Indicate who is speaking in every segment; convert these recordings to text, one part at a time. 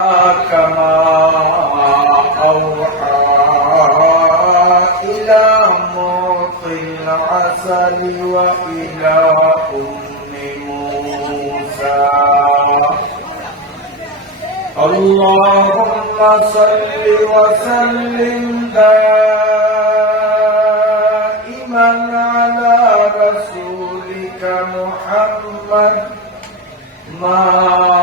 Speaker 1: كما أوحى إلى موط العسل وإلى أم موسى. اللهم صل وسلم دائما على رسولك محمد. ما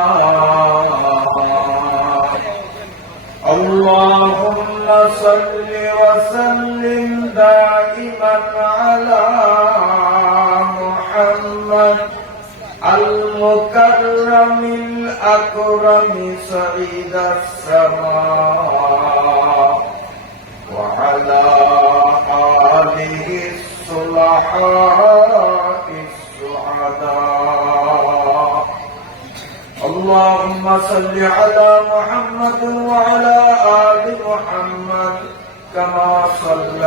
Speaker 1: اللهم صل وسلم دائما على محمد المكرم الأكرم سيد السماء وعلى آله الصلحاء السعداء اللهم صل على محمد وعلى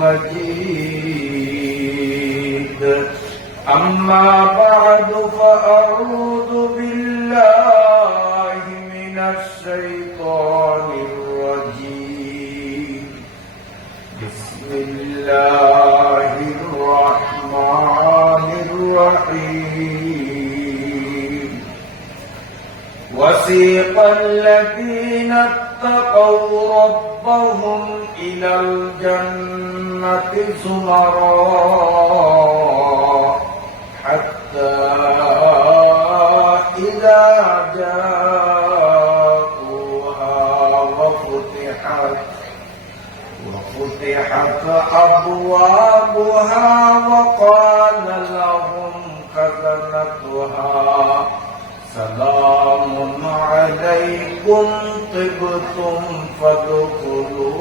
Speaker 1: مجيد أما بعد فأعوذ بالله من الشيطان الرجيم. بسم الله الرحمن الرحيم. وسيق الذين اتقوا ربهم إلى الجنة زمرا حتى إذا جاءوها وفتحت وفتحت أبوابها وقال لهم خزنتها سلام عليكم طبتم فادخلوها.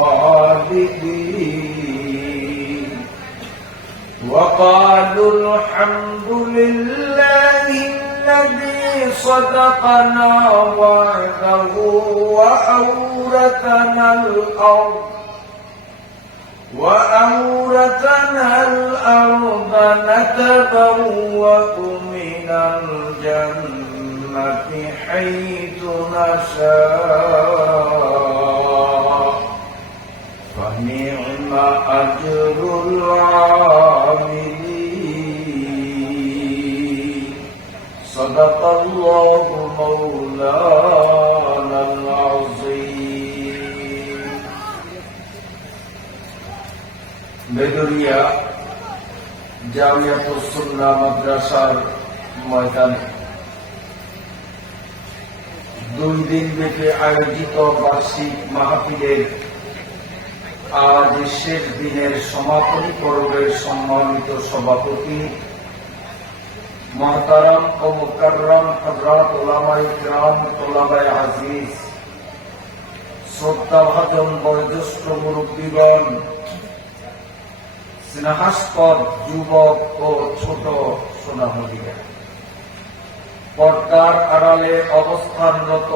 Speaker 1: خالدين وقالوا الحمد لله الذي صدقنا وعده وأورثنا الأرض وأورثنا الأرض نتبوأ من الجنة حيث نشاء. أجر العاملين صدق الله مولانا العظيم বেদরিয়া জামিয়াতুসুন্না মাদ্রাসার ময়দানে দুই দিন ব্যাপী আয়োজিত বার্ষিক মাহফিলের আজ শেষ দিনের সমাপনী পর্বের সম্মানিত সভাপতি মহতারাম ও তোলাবায়ে আজিজ বয়োজ্যেষ্ঠ মুরব্বীগণ, স্নেহাস্পদ যুবক ও ছোট সোনামণিরা পর্দার আড়ালে অবস্থানরত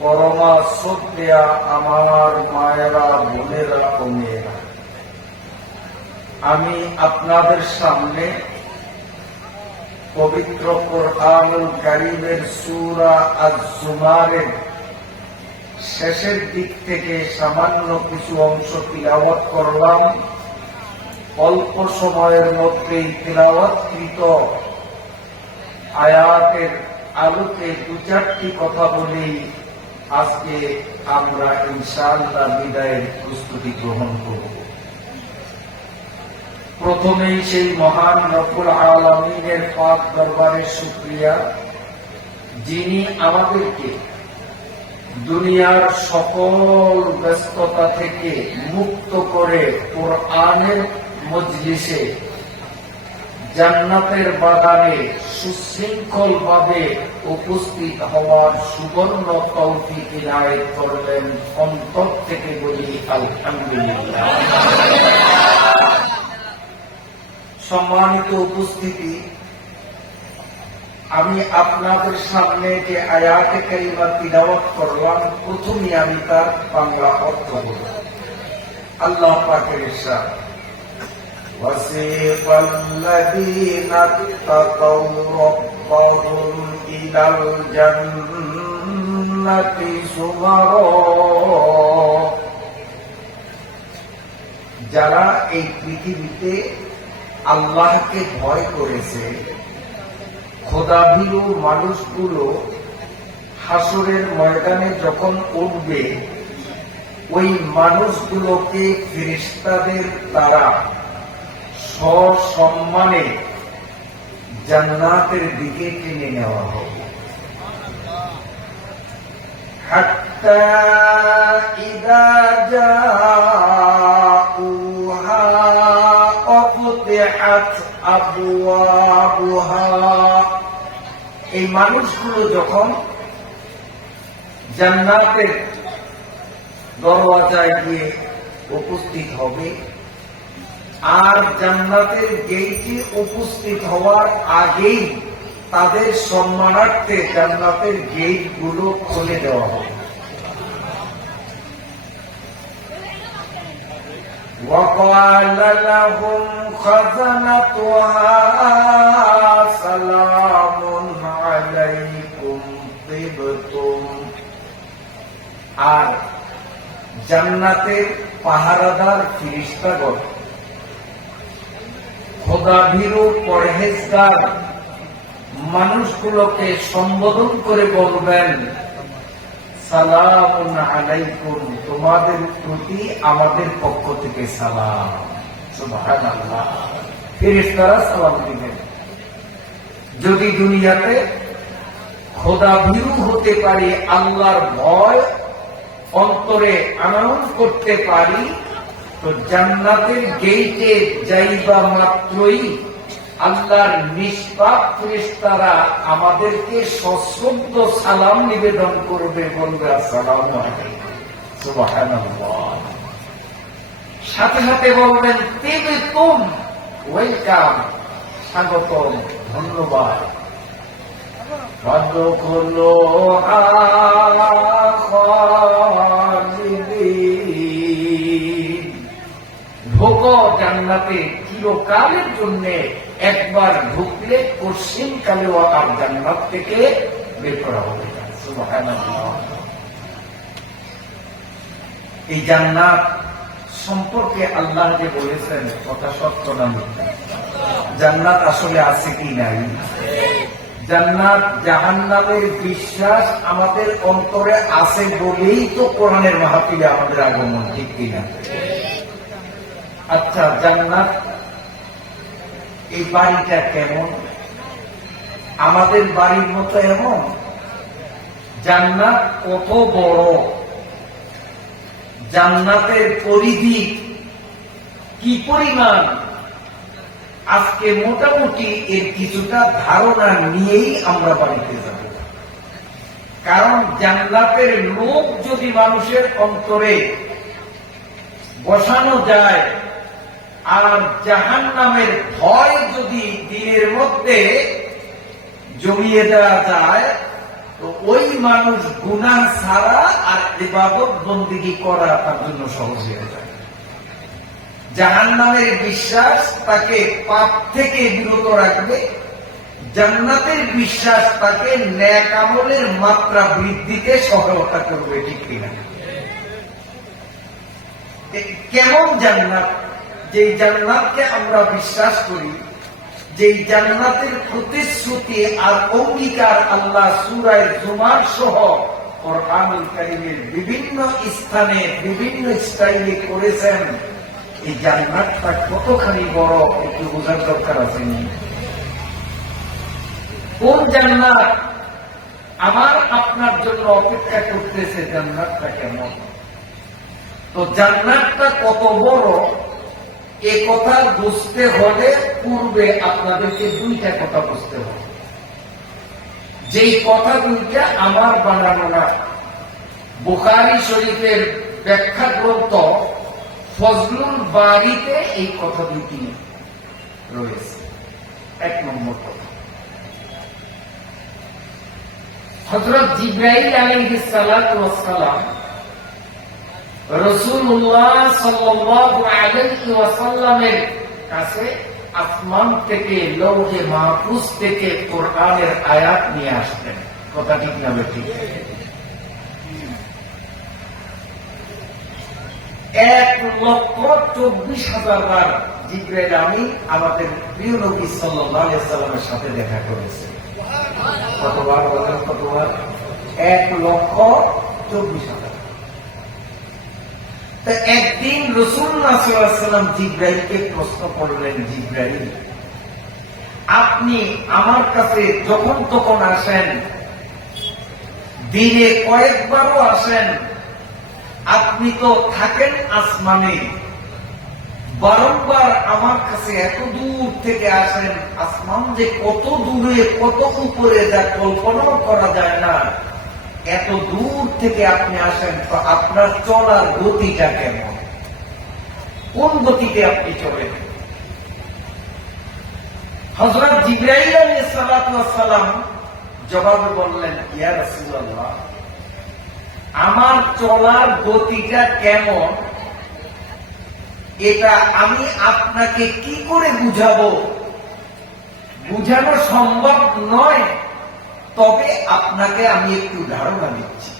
Speaker 1: পরমা শ্রদ্ধেয়া আমার মায়েরা বোনেরা ও মেয়েরা আমি আপনাদের সামনে পবিত্র কোরআনুল কারিমের সূরা আজ-জুমারের শেষের দিক থেকে সামান্য কিছু অংশ তিলাওয়াত করলাম। অল্প সময়ের মধ্যেই তিলাওয়াতকৃত আয়াতের আলোতে দু চারটি কথা বলেই আজকে আমরা ইনশাআল্লাহ বিদায়ের প্রস্তুতি গ্রহণ করব। প্রথমেই সেই মহান রব্বুল আলমিনের পাক দরবারের শুক্রিয়া। যিনি আমাদেরকে দুনিয়ার সকল ব্যস্ততা থেকে মুক্ত করে কোরআনের মজলিসে জান্নাতের বাগানে সুশৃঙ্খল ভাবে উপস্থিত হওয়ার সুবর্ণ তৌফিক ইনায়ত করলেন অন্তর থেকে বলি আলহামদুলিল্লাহ। সম্মানিত উপস্থিতি, আমি আপনাদের সামনে যে আয়াতে কারিমা তিলাওয়াত করলাম প্রথমে আমি তার বাংলা অর্থ বলব। আল্লাহ পাকের ইরশাদ। وسيق الذين اتقوا ربهم إلى الجنة زمرا যারা এই পৃথিবীতে আল্লাহকে ভয় করেছে খোদাভীরু মানুষগুলো হাসরের ময়দানে যখন উঠবে ওই মানুষগুলোকে ফেরেশতাদের দ্বারা সসম্মানে জান্নাতের দিকে টেনে নেওয়া হবে حتى إذا جاءوها أفتحت أبوابها এই মানুষগুলো যখন জান্নাতের দরওয়াজায় গিয়ে উপস্থিত হবে আর জান্নাতের গেইটে উপস্থিত হওয়ার আগেই তাদের সম্মানার্থে জান্নাতের গেট গুলো খুলে দেওয়া হবে وقال لهم خزنتها سلام عليكم طبتم আর জান্নাতের পাহারাদার ফিরিস্তাগণ খোদাভীরু পরহেজগার। মানুষগুলোকে সম্বোধন করে বলবেন সালাম আলাইকুম, তোমাদের প্রতি আমাদের পক্ষ থেকে সালাম। ফেরেশতারা সালাম দিবেন। যদি দুনিয়াতে খোদা ভীরু হতে পারি, আল্লাহর ভয় অন্তরে আনাউন্স করতে পারি তো জান্নাতের গেইটে যাইবা মাত্রই আল্লাহর নিষ্পাপ ফেরেশতারা আমাদেরকে সশ্রদ্ধ সালাম নিবেদন করবে বলবে সালাম সাথে সাথে বলবেন তিনি তুম, ওয়েলকাম স্বাগত ধন্যবাদ। ফদকুলো আ ঢোকো জান্নাতে চিরকালের জন্য একবার ঢুকলে পশ্চিম কালেও আর জান্নাত থেকে বের করা হবে। এই জান্নাত সম্পর্কে আল্লাহ যে বলেছেন, কথা সত্য না মিথ্যা? জান্নাত আসলে আছে কি নাই? জান্নাত জাহান্নামের বিশ্বাস আমাদের অন্তরে আছে বলেই তো কোরআনের মাহফিলে আমাদের আগমন, ঠিক কিনা? আচ্ছা জান্নাত, এই বাড়িটা কেমন? আমাদের বাড়ির মতো এমন? জান্নাত কত বড়? জান্নাতের পরিধি কি পরিমাণ? আজকে মোটামুটি এর কিছুটা ধারণা নিয়েই আমরা বাড়িতে যাব। কারণ জান্নাতের লোক যদি মানুষের অন্তরে বসানো যায় আর জাহান নামের ভয় যদি দিনের মধ্যে জমিয়ে দেওয়া যায়, তো ওই মানুষ গুণা ছাড়া আর ইবাদত বন্দিগি করা তার জন্য সহজ হয়ে যায়। জাহান নামের বিশ্বাস তাকে পাপ থেকে বিরত রাখবে, জান্নাতের বিশ্বাস তাকে ন্যাক আমলের মাত্রা বৃদ্ধিতে সহায়তা করবে, ঠিক কিনা? কেমন জান্নাত? যে জান্নাতকে আমরা বিশ্বাস করি যে জান্নাতের প্রতিশ্রুতি আর অঙ্গীকার আল্লাহ সুরায় জুমার সহ কারিমের বিভিন্ন স্থানে, বিভিন্ন স্টাইলে করেছেন। এই জান্নাতটা কতখানি বড়, একটু বোঝার দরকার আছে কোন জান্নাত আমার আপনার জন্য অপেক্ষা করতেছে, জান্নাতটা কেমন? তো জান্নাতটা কত বড় এ কথা বুঝতে হলে পূর্বে আপনাদেরকে দুইটা কথা বুঝতে হবে। যেই কথা দুইটা আমার বানানো না, বুখারি শরীফের ব্যাখ্যা গ্রন্থ ফজলুল বাড়িতে এই কথা দুটি রয়েছে। এক নম্বর কথা। হজরত সালাতু ওয়াস সালাম রসুল্লাহ কাছে আসমান থেকে মাহফুজ থেকে কোরআনের আয়াত নিয়ে আসতেন কথা ঠিক না এক লক্ষ চব্বিশ হাজার বার আমি আমাদের প্রিয় নবী সাল্লামের সাথে দেখা করেছে। কতবার কতবার? এক লক্ষ চব্বিশ হাজার। তো একদিন রসুল্লাহাম জিব্রাইলকে প্রশ্ন করলেন, জিব্রাইল, আপনি আমার কাছে যখন তখন আসেন, দিনে কয়েকবারও আসেন, আপনি তো থাকেন আসমানে, বারংবার আমার কাছে এত দূর থেকে আসেন, আসমান যে কত দূরে, কত উপরে যা কল্পনাও করা যায় না। এত দূর থেকে আপনি আসেন, তো আপনার চলার গতিটা কেমন? কোন গতিতে আপনি চলেন? হজরত জিব্রাইল আলী সালাম জবাবে বললেন, ইয়া রাসূলুল্লাহ, আমার চলার গতিটা কেমন? এটা আমি আপনাকে কি করে বুঝাবো? বুঝানো সম্ভব নয়। তবে আপনাকে আমি একটু ধারণা দিচ্ছি।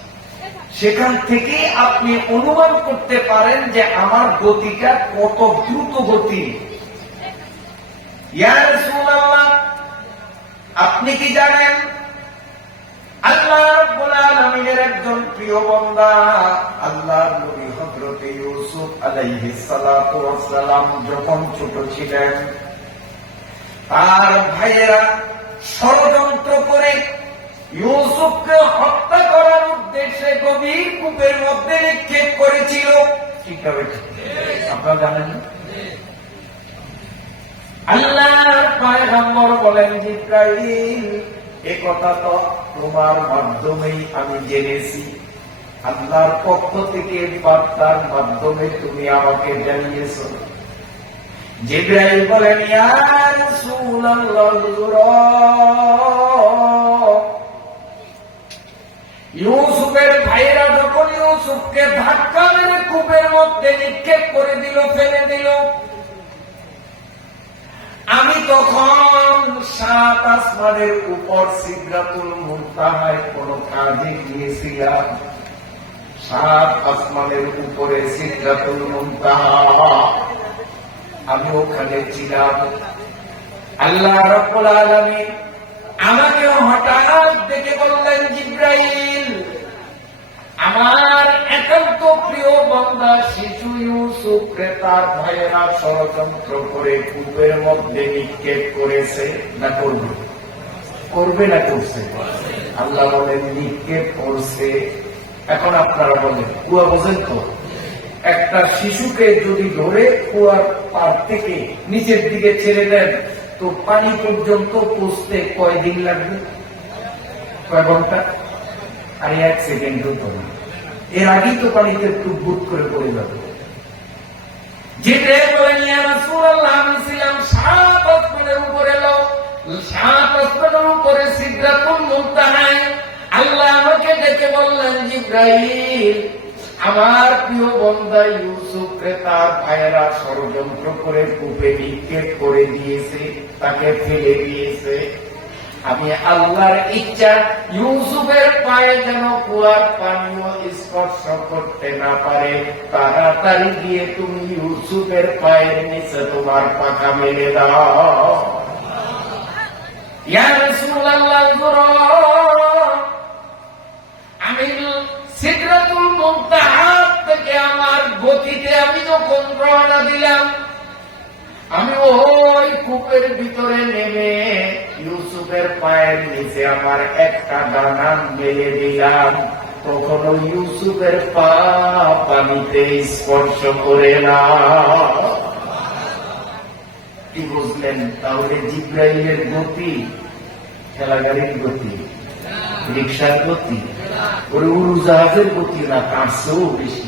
Speaker 1: সেখান থেকে আপনি অনুমান করতে পারেন যে আমার গতিটা কত দ্রুত গতি। আপনি কি জানেন? আল্লাহ একজন প্রিয় নবী ইউসুফ সালাম যখন ছোট ছিলেন, তার ভাইয়েরা ষড়যন্ত্র করে ইউসুফকে হত্যা করার উদ্দেশ্যে গভীর কূপের মধ্যে নিক্ষেপ করেছিল। ঠিক হবে আপনারা জানেন? আল্লাহর পয়গম্বর বলেন, জিব্রাইল, এ কথা তো তোমার মাধ্যমেই আমি জেনেছি। আল্লাহর পক্ষ থেকে বার্তার মাধ্যমে তুমি আমাকে জানিয়েছো। জিব্রাইল বলেন, ইয়া রাসূলুল্লাহ ইউসুফের ভাইয়েরা যখন ইউসুফকে ধাক্কা মেরে কূপের মধ্যে নিক্ষেপ করে দিল, ফেলে দিল, আমি তখন সাত আসমানের উপর সিদ্ধাতুল মুন্তাহায় কোন কাজে গিয়েছিলাম। সাত আসমানের উপরে সিদ্ধাতুল মুন্তাহা, আমি ওখানে ছিলাম। আল্লাহ রব্বুল আলামিন আমাকে হঠাৎ দেখে বললেন জিব্রাইল, আমার একান্ত প্রিয় বন্দা শিশু ইউসুফকে তার ভাইয়েরা ষড়যন্ত্র করে কূপের মধ্যে নিক্ষেপ করেছে না করবে? করবে না করছে? আল্লাহ বলেন, নিক্ষেপ করছে। এখন আপনারা বলেন, কুয়া বোঝেন তো? একটা শিশুকে যদি ধরে কুয়ার পার থেকে নিচের দিকে ছেড়ে দেন তো পানি পর্যন্ত পৌঁছতে কয়দিন লাগবে? কয় ঘণ্টা? আর এক সেকেন্ড না। এর আগেই তো পানিতে একটু বুট করে পড়ে যাবে আমি ছিলাম উপরে উপরে আল্লাহ আমাকে ডেকে বললেন, জিব্রাইল আমার প্রিয় বন্দা ইউসুফকে তার ভাইয়েরা ষড়যন্ত্র করে কূপে নিক্ষেপ করে দিয়েছে, তাকে ফেলে দিয়েছে। আমি আল্লাহর ইচ্ছা ইউসুফের পায়ে যেন কুয়ার পানীয় স্পর্শ করতে না পারে। তাড়াতাড়ি গিয়ে তুমি ইউসুফের পায়ের নিচে তোমার পাখা মেলে দাও। আমি সিদরাতুল মুনতাহা থেকে আমার গতিতে আমি যখন রওনা দিলাম, আমি ওই কূপের ভিতরে নেমে ইউসুফের পায়ের নিচে আমার একটা ডানা মেলে দিলাম। তখনও ইউসুফের পা পানিতে স্পর্শ করে না। কি বুঝলেন? তাহলে জিব্রাইলের গতি খেলাগাড়ির গতি রিক্সার গতি, ওরে উড়োজাহাজের গতি না? তার বেশি?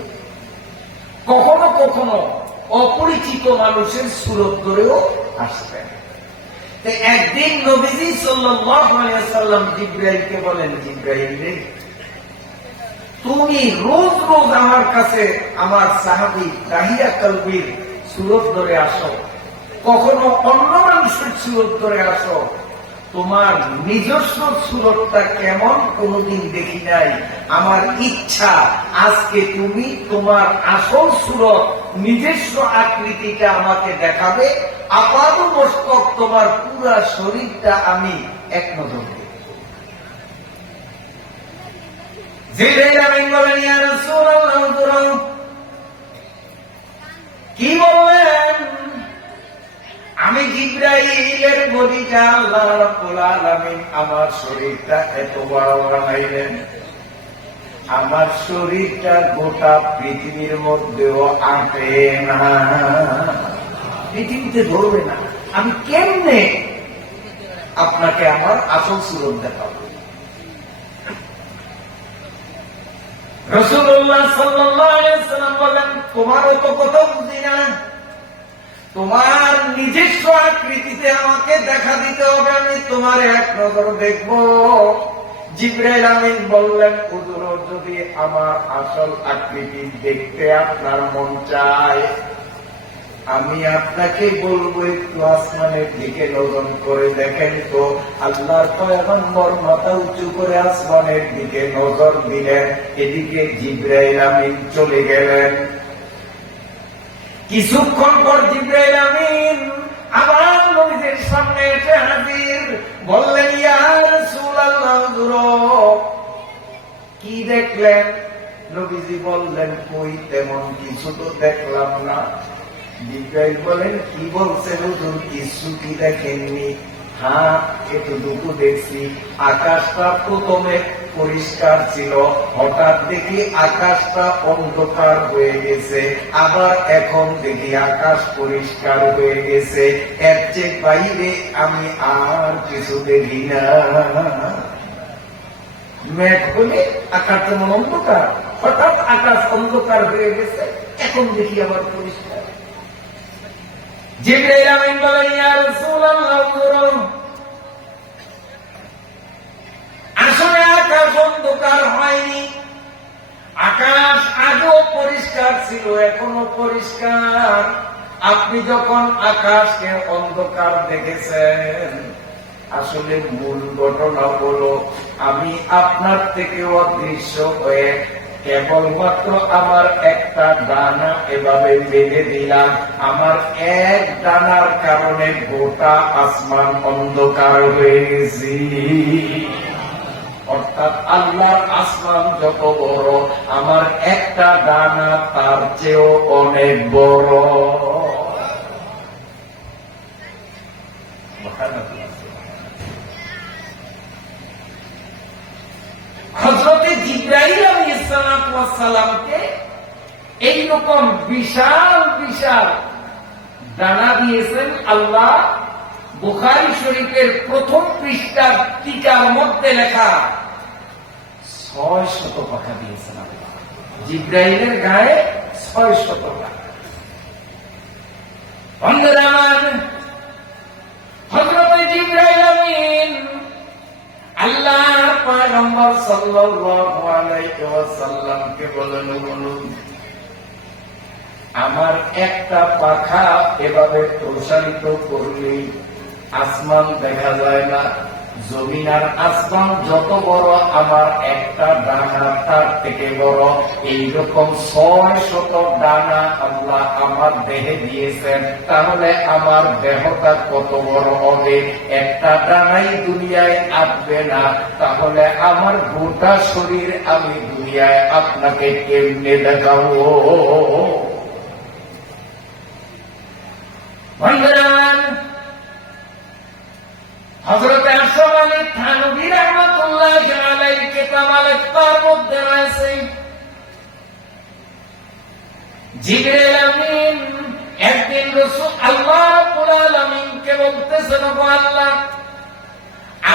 Speaker 1: কখনো কখনো অপরিচিত মানুষের সুরত ধরেও আসতেন একদিন নবীজি সাল্লাম জিব্রাইলকে বলেন, জিব্রাইল রে, তুমি রোজ রোজ আমার কাছে আমার সাহাবি তাহিয়া কলবির সুরত ধরে আসো। কখনো অন্য মানুষের সুরত ধরে আসো। তোমার নিজস্ব সুরতটা কেমন? কোনোদিন দেখি নাই। আমার ইচ্ছা আজকে তুমি তোমার আসল সুরত, নিজস্ব আকৃতিটা আমাকে দেখাবে। আপাদ মস্তক তোমার পুরা শরীরটা আমি এক নজর কি বললেন? আমি জিব্রাইলের বডিটা আল্লাহ রাব্বুল আলামিন আমার শরীরটা এত বড় বানাইলেন। আমার শরীরটা গোটা পৃথিবীর মধ্যেও আঁটে না। পৃথিবীতে ধরবে না। আমি কেমনে আপনাকে আমার আসল সুরত দেখাবো? রসুল্লাহ সাল্লাম বলেন, তোমারও তো কথা বুঝি না তোমার নিজস্ব আকৃতিতে আমাকে দেখা দিতে হবে, আমি তোমার এক নজর দেখব। জিব্রাইল আমিন বললেন, হুজুর, যদি আমার আসল আকৃতি দেখতে আপনার মন চায়, আমি আপনাকে বলব, একটু আসমানের দিকে নজর করে দেখেন তো। আল্লাহর পয়গম্বর মাথা উঁচু করে আসমানের দিকে নজর দিলেন, এদিকে জিব্রাইল আমিন চলে গেলেন। কিছুক্ষণ পর জিব্রাইল আমিন আবার নবীদের সামনে এসে হাজির। বললেন ইয়ার রাসূলুল্লাহ কি দেখলেন? নবীজি বললেন, কই, তেমন কিছু তো দেখলাম না। জিব্রাইল বলেন, কি বলছেন হুজুর? কিছু কি দেখেননি? হ্যাঁ এতটুকু দেখছি। আকাশটা প্রথমে পরিষ্কার ছিল। হঠাৎ দেখি আকাশটা অন্ধকার হয়ে গেছে। আবার এখন দেখি আকাশ পরিষ্কার হয়ে গেছে। এর চেয়ে বাইরে আমি আর কিছু দেখি না। মেঘ হলে আকাশ যেমন অন্ধকার, হঠাৎ আকাশ অন্ধকার হয়ে গেছে। এখন দেখি আবার পরিষ্কার। জিবরাইল আমিন বলেন, ইয়া রাসূলুল্লাহ করুন আসলে আকাশ অন্ধকার হয়নি। আকাশ আগেও পরিষ্কার ছিল, এখনও পরিষ্কার। আপনি যখন আকাশকে অন্ধকার দেখেছেন, আসলে মূল ঘটনা হলো আমি আপনার থেকে অদৃশ্য হয়ে কেবলমাত্র আমার একটা দানা এভাবে বেঁধে দিলাম। আমার এক দানার কারণে গোটা আসমান অন্ধকার হয়ে গেছি। অর্থাৎ আল্লাহর আসমান যত বড়, আমার একটা দানা তার চেয়েও অনেক বড় হজরতে জিব্রাহিম আলী সালামকে এইরকম বিশাল বিশাল ডানা দিয়েছেন আল্লাহ। বুখারি শরীফের প্রথম পৃষ্ঠার টিকার মধ্যে লেখা, ছয় শত কথা দিয়েছেন আল্লাহ। জিব্রাহিমের গায়ে ছয় শত আল্লাহর পয়গম্বর সাল্লাল্লাহু আলাইহি ওয়াসাল্লামকে বলেন বলুন আমার একটা পাখা এভাবে প্রসারিত করলেই আসমান দেখা যায় না। জমিন আর আসমান যত বড়, আমার একটা ডানা তার থেকে বড়। এইরকম ছয় শত ডানা আল্লাহ আমার দেহে দিয়েছেন। তাহলে আমার দেহটা কত বড় হবে? একটা ডানাই দুনিয়ায় আসবে না। তাহলে আমার গোটা শরীর আমি দুনিয়ায় আপনাকে কেমনে দেখাবো? বন্ধুরান হজরত আশরাফ আলী থানভী রহমাতুল্লাহ আলাইহির কিতাব আল-ইফতার মধ্যে রয়েছে। জিবরিল আমিন একদিন রাসূল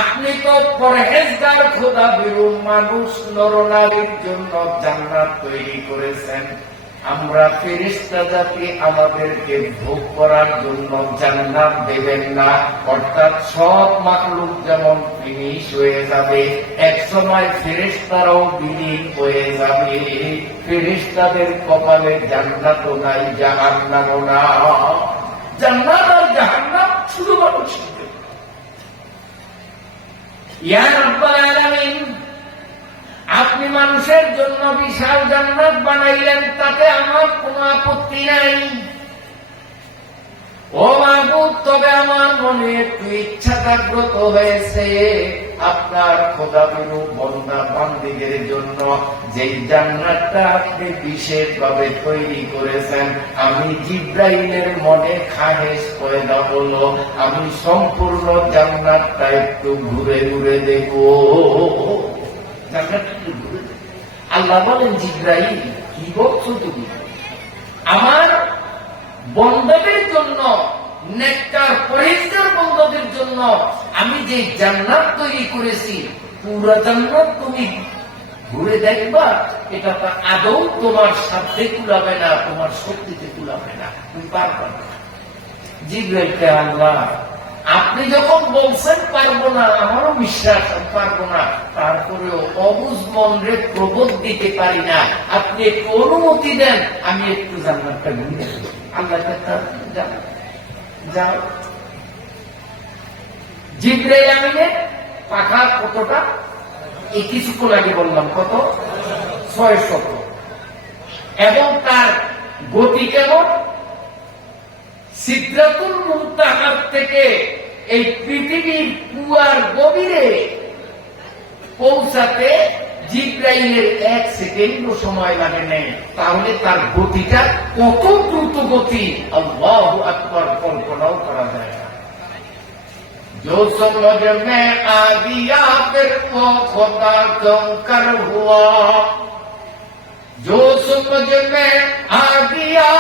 Speaker 1: আপনি তো পরহেজগার খোদা বিরু মানুষ, নরনারীর জন্য জান্নাত তৈরি করেছেন। আমরা ফেরিস্তা জাতি আমাদেরকে ভোগ করার জন্য জান্নাত দেবেন না। অর্থাৎ সব মাকলুক যেমন ফিনিশ হয়ে যাবে, এক সময় ফেরিস্তারাও বিলীন হয়ে যাবে। ফেরিস্তাদের কপালে জান্নাতও নাই, জাহান্নামও না। জান্নাত আর জাহান্নাম শুধু আলামিন আপনি মানুষের জন্য বিশাল জান্নাত বানাইলেন, তাতে আমার কোনো আপত্তি নাই। ও মাহবুব, তবে আমার মনে একটু ইচ্ছা জাগ্রত হয়েছে আপনার খোদা বিনু বন্দা বান্দিদের জন্য। যেই জান্নাতটা আপনি বিশেষভাবে তৈরি করেছেন, আমি জিব্রাইলের মনে খাহেস পয়দা হলো আমি সম্পূর্ণ জান্নাতটা একটু ঘুরে ঘুরে দেখব। আল্লাহ বলেন, জিব্রাইল, কি বলছো তুমি? আমার বন্ধদের জন্য বন্ধদের জন্য আমি যে জান্নাত তৈরি করেছি, পুরো জান্নাত তুমি ঘুরে দেখবা, এটা তো আদৌ তোমার সাধ্যে কুলাবে না, তোমার শক্তিতে কুলাবে না, তুমি পারবে না। জিব্রাইলকে আল্লাহ আপনি যখন বলছেন, পারব না, আমারও বিশ্বাস পারব না। তারপরেও অবুজ মনরে প্রবোধ দিতে পারি না। আপনি একটু অনুমতি দেন, আমি একটু জান্নাতটা ঘুরে আল্লাহ যাও আমিনের পাখা কতটা? এই কিছুক্ষণ আগে বললাম, কত? ছয় শত এবং তার গতি কেমন? সিদ্ধাতুল মুহতাহার থেকে এই পৃথিবীর কুয়ার গভীরে পৌঁছাতে জিব্রাইলের এক সেকেন্ডও সময় লাগে নেই তাহলে তার গতিটা কত দ্রুত গতি? আল্লাহ আকবর, কল্পনাও করা যায় না। جو سمجھ میں آ گیا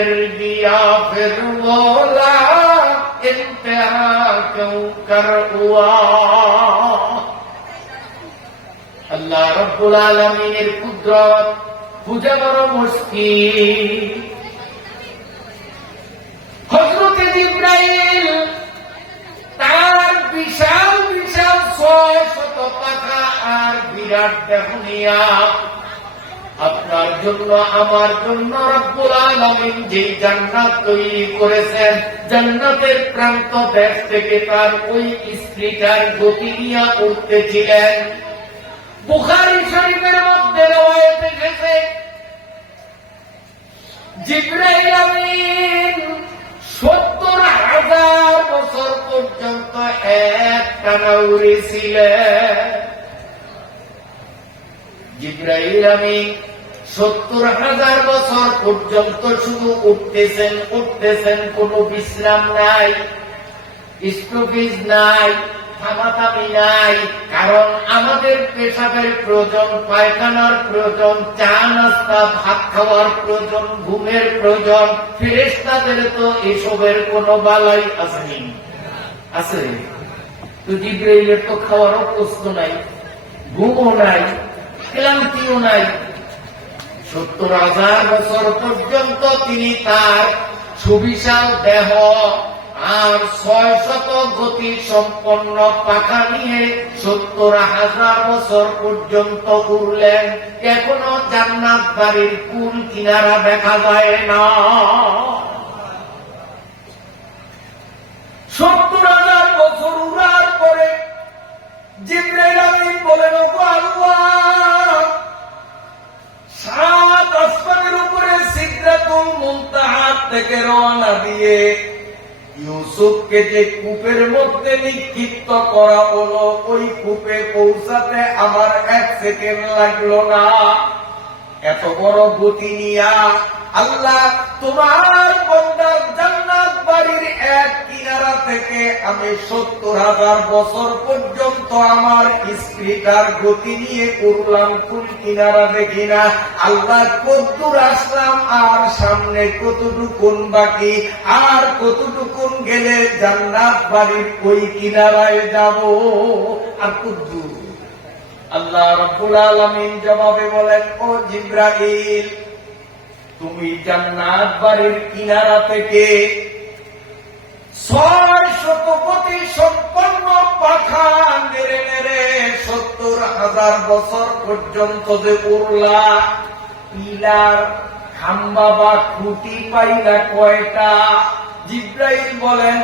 Speaker 1: پھر دیا پھر مولا انتہا کیوں کر ہوا আল্লাহ রব্বুল আলমিনের কুদরত বুঝা বড় মুশকিল হজরতে ইব্রাহিম তার বিশাল বিশাল ছয় শত টাকা আর বিরাট দেখুনিয়া আপনার জন্য, আমার জন্য যে জান্নাত তৈরি করেছেন, জান্নাতের প্রান্ত দেশ থেকে তার ওই স্ত্রীটার গতি নিয়ে উঠতেছিলেন। বুখারী শরীফের মধ্যে রওয়ায়াত এসেছে। জিব্রাইল আমিন সত্তর হাজার বছর পর্যন্ত এক টানা উড়েছিলেন। জিব্রাইল আমিন সত্তর হাজার বছর পর্যন্ত শুধু উঠতেছেন উঠতেছেন, কোনো বিশ্রাম নাই, স্টপিজ নাই থামাথামি নাই, কারণ আমাদের পেশাবের প্রয়োজন, পায়খানার প্রয়োজন, চা নাস্তা, ভাত খাওয়ার প্রয়োজন, ঘুমের প্রয়োজন ফেরেস্তাদের তো এসবের কোনো বালাই আসেনি আছে। তো জিব্রাইলের তো খাওয়ারও প্রশ্ন নাই, ঘুমও নাই, ক্লান্তিও নাই সত্তর হাজার বছর পর্যন্ত তিনি তার সুবিশাল দেহ
Speaker 2: আর ছয় শত গতি সম্পন্ন পাখা নিয়ে সত্তর হাজার বছর পর্যন্ত উড়লেন। এখনও জান্নাত বাড়ির কুল কিনারা দেখা যায় না।
Speaker 1: সত্তর হাজার বছর উড়ার পরে জিব্রাইল আমিন বলেন আল্লাহ সাত থেকে রওনা দিয়ে ইউসুফকে যে কূপের মধ্যে নিক্ষিপ্ত করা হলো, ওই কূপে পৌঁছাতে আমার এক সেকেন্ড লাগল না। এত বড় গতি নিয়া আল্লাহ তোমার বন্দার জান্নাত বাড়ির এক কিনারা থেকে আমি সত্তর হাজার বছর পর্যন্ত আমার স্ত্রীটার গতি নিয়ে করলাম কুল কিনারা দেখি না। আল্লাহ কদ্দুর আসলাম আর সামনে কতটুকুন বাকি? আর কতটুকুন গেলে জান্নাত বাড়ির ওই কিনারায় যাব? আর কদ্দুর আল্লাহ রব্বুল আলামিন জবাবে বলেন, ও জিব্রাইল, তুমি জান্নাত বাড়ির কিনারা থেকে ছয় শতপতি সম্পন্ন পাখা মেরে মেরে সত্তর হাজার বছর পর্যন্ত যে উড়লা, পিলার, খাম্বা বা খুঁটি পাইলা কয়টা? জিব্রাইল বলেন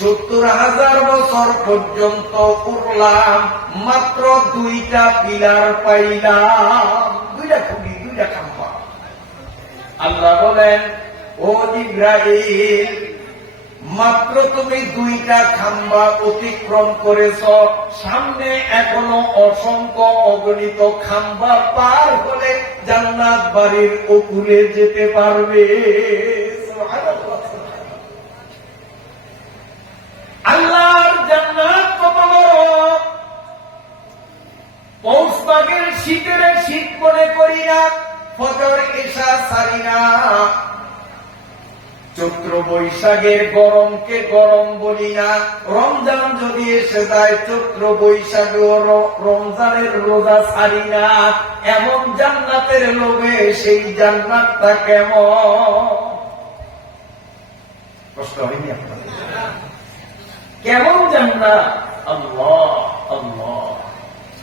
Speaker 1: সত্তর হাজার বছর পর্যন্ত উড়লাম, মাত্র দুইটা পিলার পাইলাম। দুইটা খুঁটি দুইটা খাম্বা। আল্লাহ বলেন, ও ইব্রাহিম মাত্র তুমি দুইটা খাম্বা অতিক্রম করেছ, সামনে এখনও অসংখ্য অগণিত খাম্বা পার হলে জান্নাত বাড়ির উপরে যেতে পারবে। পৌষ শীতের শীত মনে করি না, ফজর এসা সারি না। চৈত্র বৈশাখের গরমকে গরম বলি না, রমজান যদি এসে যায়, চৈত্র বৈশাখ রমজানের রোজা ছাড়ি না। এমন জান্নাতের লোভে সেই জান্নাতটা কেমন? কষ্ট হয়নি আপনাদের। কেমন জান্নাত? আল্লাহ আল্লাহ।